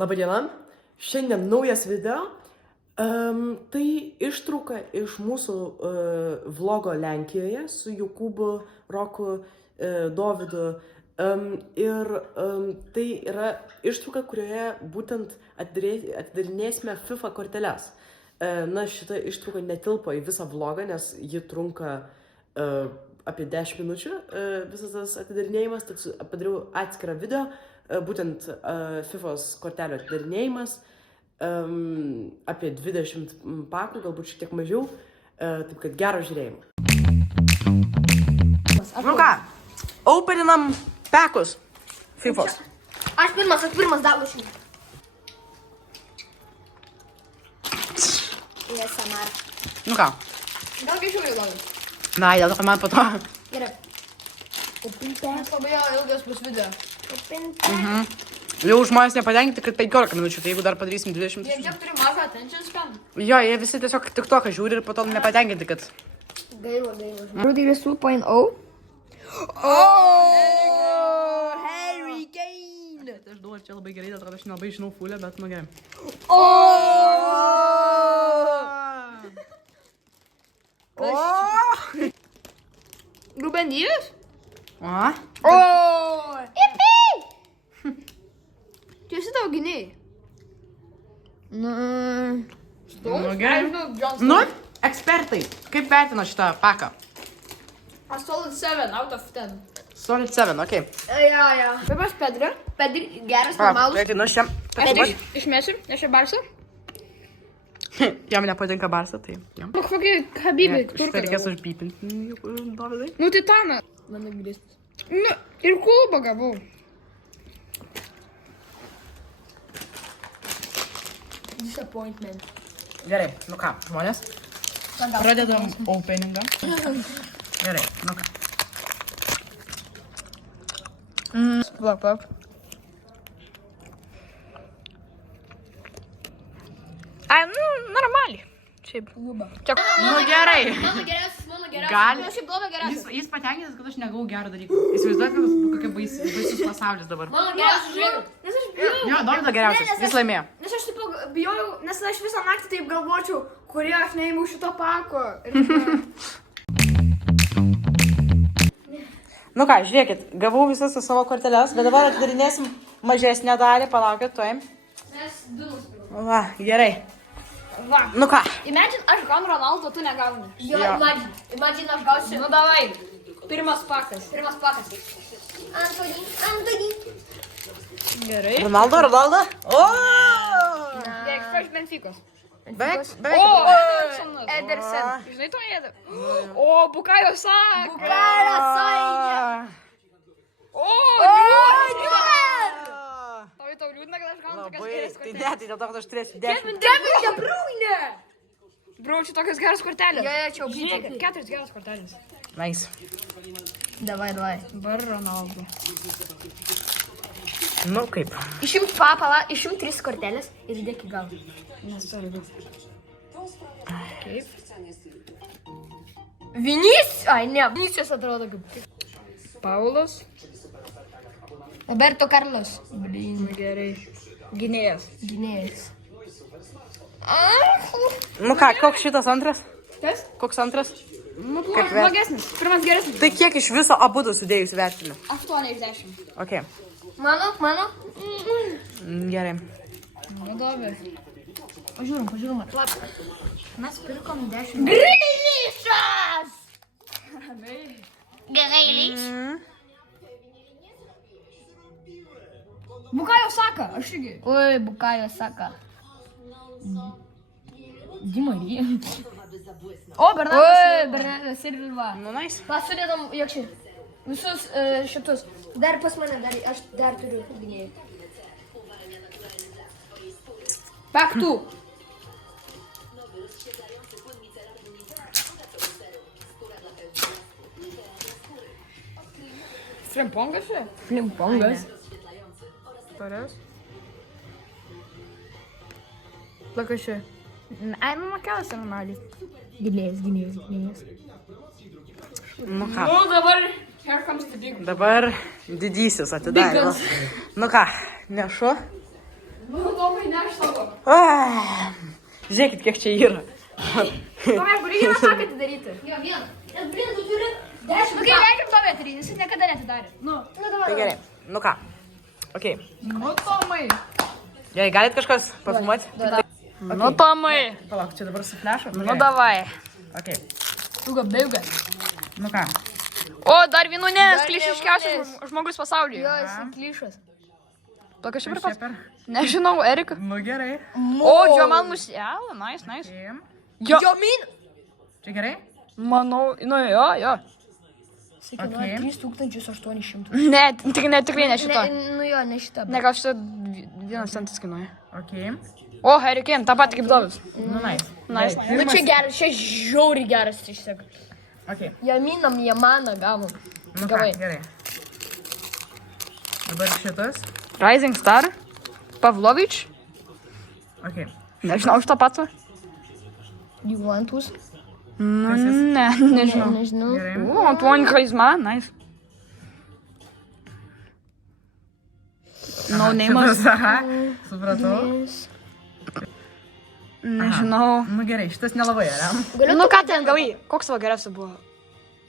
Labadiena, šiandien naujas video. Tai ištrauka iš mūsų vlogo Lenkijoje su Jokūbu, Roku, Dovydu. Tai yra ištrauka, kurioje būtent atidarinėsime FIFA korteles. Na, šita ištrauka netilpo į visą vlogą, nes ji trunka apie 10 minučių, visas tas atidarinėjimas, tad padariau atskirą video, būtent FIFA's kortelių atidarinėjimas, apie 20 pakų, galbūt šiek tiek mažiau, taip kad gero žiūrėjimo. Nu ką, openinam pakus FIFA's. Aš pirmas dalušiu. ASMR. Nu ką. Gal greičiau jau gal. Na, dėl to man po to. Gerai. Nes labai ilgas bus video. Jau žmonės nepatenkinti, kad 15 minučių, tai jeigu dar padarysim 20. Jie tiek turi mažą attention span. Jo, jie visi tiesiog TikToką žiūri ir po to nepatenkinti, kad... Gaila. Rudiger 2.0. Harry Kane. Aš duodu čia labai gerai, dėl to, kad aš nelabai žinau fulę, bet nu gerai. Ruben Dias? Tu esi tavo gynėjai. Nu gerai. Nu, ekspertai, kaip vertino šitą paką? A solid 7 out of 10. Solid 7, okei. Ja. Pirmas Pedri, geras, normalus. Tai nu šiam... Pedri, išmesiu, nes čia Barsa. Jam nepatinka Barsa, tai... Kokį Habibį, turką. Reikės užbypinti, Dovydai. Nu, Titaną. Mano grįstas. Nu, ir klubą gavau. Disappointment. Gerai, nu ką, žmonės? Pradedam openingą. Gerai, nu ką. Palauk. Ai, nu, normaliai. Šiaip. Čia... Nu gerai. Mano geriausias. Gali. Aš šiaip blogai geriausias. Jis patenkintas, kad aš negavau gerą dalyką. Įsivaizduoju, kokia baisus pasaulis dabar. Mano geriausias žaidžiu. Nes aš bijau. Jo, Dovydo geriausias, jis laimėjo. Nes aš taip bijojau, nes aš visą naktį taip galvočiau, kurie aš neįmiau šito pako. Nu ką, žiūrėkit, gavau visas savo korteles, bet dabar atidarinėsim mažesnę dalį, palaukit, tuojam. Nes du nusipirkau. Va, gerai. Va. Nu ką. Imagine, aš gaunu Ronaldo, tu negauni. Jo. Imagine, aš gausiu. Nu, davai. Pirmas pakas. Antony. Gerai. Ronaldo. O! Beveik, iš Benficos. Beveik. Ederson. Žinai, to ėda. O, Bukayo Saka. O, tau liūdna, kad aš gaunu tokias geras Tai korteles. ne, tai dėl to, kad aš turėsiu 10. Kevin De Bruyne. Bro, čia tokias geras kortelės. Jo, čia Žiūrėk, 4 geras kortelės. Nice. Davai. Dabar Ronaldo. Nu kaip. Išimt papalą, išimt 3 kortelės ir įdėk į galą. Nesvarbu. Kaip? Vinicius atrodo kaip. Paulas. Roberto Carlos. Gerai. Gynėjas. Nu ką, koks šitas antras? Kas? Koks antras? Nu, Kaip blogesnis. Pirmas geresnis. Tai kiek iš viso abudu sudėjus vertinu? 8 iš 10. Ok. Mano. Gerai. Vadovė. Pažiūrim. Mes pirkom 10. Grįžas! Bukayo Saka, aš irgi. Oi, Bukayo Saka. Di Marija. O, Bernardas Silva. Nu, nice. Pasudėdam, jog čia. Visus šitus. Dar pas mane, aš dar turiu gynėjų. Paktų. Frimpongas čia? Flimpongas. Torės. Plakas čia. Ai, nu, makiausia, normaliai. Gynėjas. Nu ką. Nu, dabar here comes the big. Dabar didysis atidarymas. Nu ką, nešu. Nu, Tomai, neš savo. Žiūrėkit, kiek čia yra. Tomai, aš galiu vieną paką atidaryti. Jo, vieną. Nes, blin, tu turi 10. Nu, kai leidžiam Tomai atidaryti, jis niekada netidarė. Nu. Tai gerai. Nu ką. Ok. Nu, Tomai. Gerai, galit kažkas pafilmuoti? Nu, Tomai. Palauk, čia dabar su flešu. Nu, davai. Ok. Beuga. Nu ką. O, dar vienunės, klišiškiausias žmogus pasaulyje. Jo, jis klišas. Tokia šiaip ir pats. Nežinau, Erika. Nu gerai. O, Džioman Musiala, nice. Jomin! Čia gerai? Manau, nu jo. Sakė, 3800. Ne, tikrai ne šita. Nu jo, ne šita. Ne, gal šita 1 centas kainuoja. Ok. O, Harry Kane, tą patį kaip Dovis. Nu, nice. Nice. Nu čia geras, čia žiauriai geras, išsek. Ok. Jaminam, Jamaną gavom. Nu ką, Gavai. gerai. Dabar šitas. Rising Star. Pavlovič. Ok. Nežinau, iš to pats. Juventus. Nu, ne, nežinau. Nežinau. Gerai. O, Antoine Griezmann, nice. No name'as. Šitas, aha. Supratau. Nežinau. Nu gerai, šitas nelabai, ar? Nu ką ten gavai? Koks tavo geriausias buvo?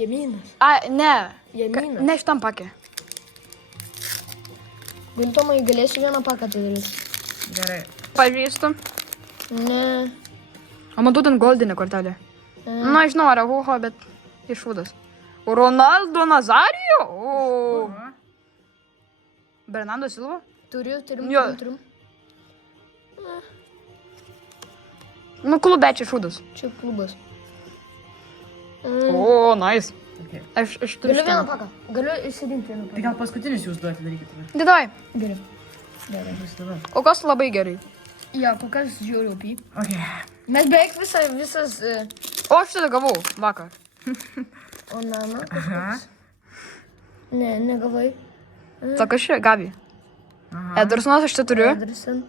Jaminas. A, ne. Jaminas. Ne šitam pakė. Gintomai, galėsiu vieną paką atidaryti. Gerai. Pažįstu. Ne. O matau ten goldinę kortelę. Na, žinau, Araujo, bet išūdas. Ronaldo Nazario? O. Bernardo Silva? Turim. Jo. Nu, klubečia išūdas. Čia klubas. O, nice. Okay. Aš turiu Galiu vieną šitą. paką. Galiu įsidinti vieną Tai paką. gal paskutinis jūs duoti darykite. Didai. Gerai. O kas labai gerai? Jo, kokias žiūriu py. Ok. Mes beveik visas... O, aš šitą gavau vakar. O nano Aha. kažkoks. Ne, negavai. Saka ši, Gabi. Aha. Edersonas aš čia turiu. Ederson.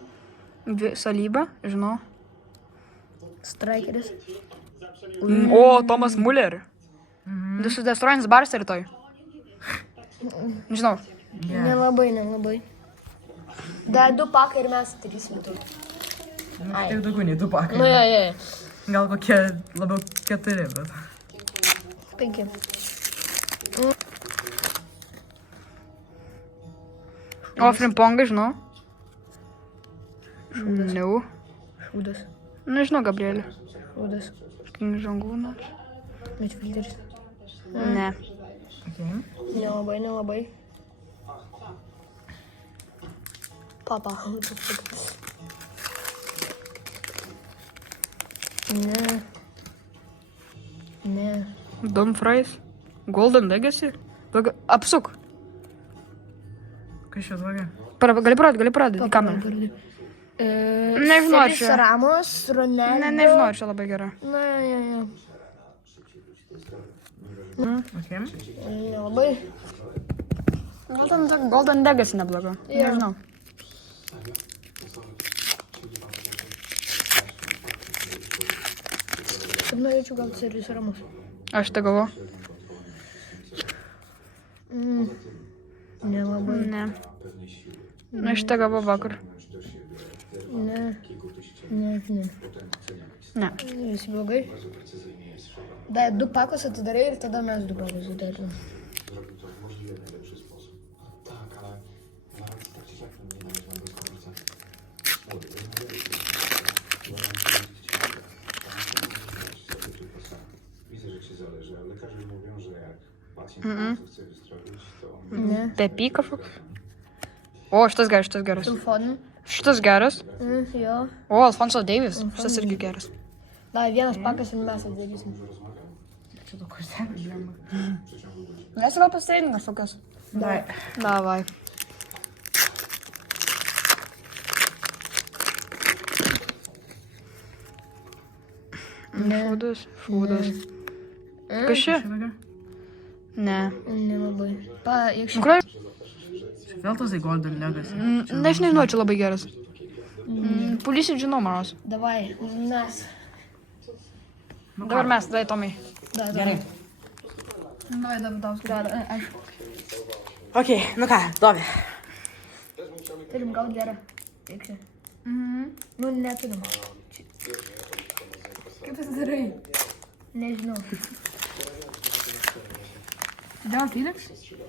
Salybą, žinau. Strikeris. O, Tomas Muller. Destroyins Barca rytoj. Nežinau. Yeah. Nelabai. Dar 2 pakai ir mes 3 metai. Nu, tai daugiau nei 2 pakai. Nu, jo. Gal kokie labiau 4, bet... 5. O, Frimpongai, žinau. No. Šūdas. Nežinau, Gabrielį. Šūdas. Žangūnas. Midfielderis. Ne. Okay. Nelabai. Papa. Ne. Dumfries. Golden Legacy. Apsuk. Kas čia tokia? Gali parodyti į kamerą. Nežinau, ar čia. Ramos, Ronaldo. Nežinau, ar čia labai gera. Na, jo. Ok. Nelabai. Golden Legacy nebloga. Jo. Nežinau. Aš norėčiau gal Serijus Ramos. Aš tai gavau. Nelabai. Ne. Aš tai gavau vakar. Ne. Ne. Jis blogai. Dar 2 pakus atidarai ir tada mes 2 pakus atidarim. Ne. Pepi kažkoks. O, šitas geras. Sulfon. Šitas geras. Jo. O, Alfonso Davis. Šitas irgi geras. Dar 1 pakas ir mes atidarysim. Čia daug kortelių. Mes gal pasiteinim kažkokias. Davai. Šūdas. Kas čia? Ne. Nelabai. Juk Kuriuo? Vėl tas į Golden Legacy. Aš nežinau, čia labai geras. Pulisi žinau, maros. Davai, mes. Dabar mes, dai Tomai. Gerai. Davai. Aš. Ok, nu ką, Dovi. Turim gauti gerą. Teiksi. Nu, neturiu. Kaip jis darai? Nežinau. Dėl Philips?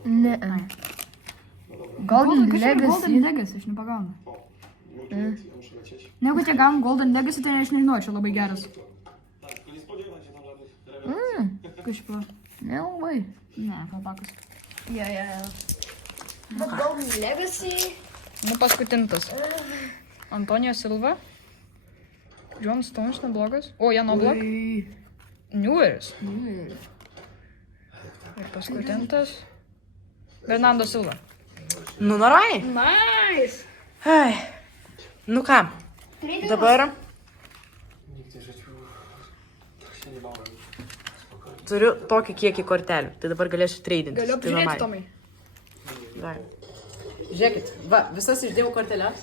Ne. Golden Legacy. Legacy, aš nepagaunu. Negu tie gavom Golden Legacy, tai aš nežinau, čia labai geras. Kažkaip. Nelabai. Ne, papakas. Ja. Bet Golden Legacy. Nu, paskutintas. Antonio Silva. John Stones neblogas. O, Jan Oblak. Neweris. Ir paskutintas. Bernardo Silva. Nu, norai. Nice. Ai. Nu ką, dabar turiu tokį kiekį kortelių, tai dabar galėsiu treidintis. Galiu Tai apžiūrėti, normaliai. Tomai. Vai. Žiūrėkit, va, visas išdėjau korteles.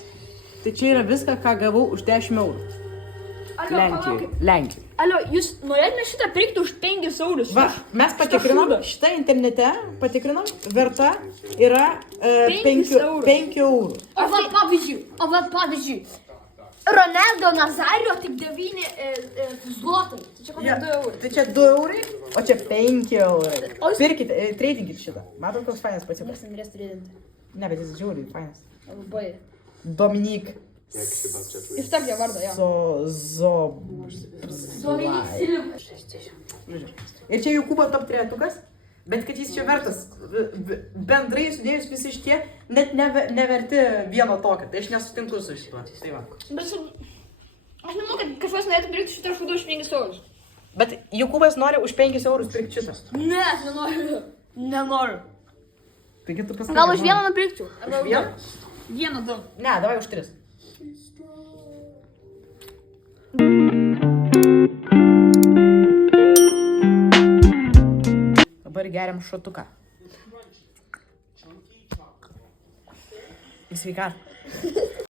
Tai čia yra viską, ką gavau už 10 eurų. Lenkijoje. Alio, jūs norėtume šitą pirkti už 5 eurus? Va, mes patikrinom, šitą internete patikrinom, verta yra 5 eurų. O va pavyzdžiui, Ronaldo Nazario tik 9 zlotai. Tai čia kokie 2 eurai. Tai čia 2 eurai, o čia 5 eurai. Pirkite, tradingit šitą. Matot, koks fainas pasiūlymas. Niekas nenorės tradinti. Ne, bet jis žiūri, fainas. Labai. Dominik. Ištark jo vardą, jo. Ir čia Jokūbo top 3-tukas, bet kad jis čia vertas, bendrai sudėjus visi šitie, net neverti vieno tokio, tai aš nesutinku su šituo. Tai va. Bet aš nemanau, kad kažkas norėtų pirkti šitą šūdą už 5 eurus. Bet Jokūbas nori už 5 eurus pirkti šitą. Ne, aš nenoriu. Nenoriu. Taigi tu pasakai. Gal už vieną nupirkčiau? Už vieną? Vieną, du. Ne, davai už 3. Dabar geriam šotuką. Į sveikatą.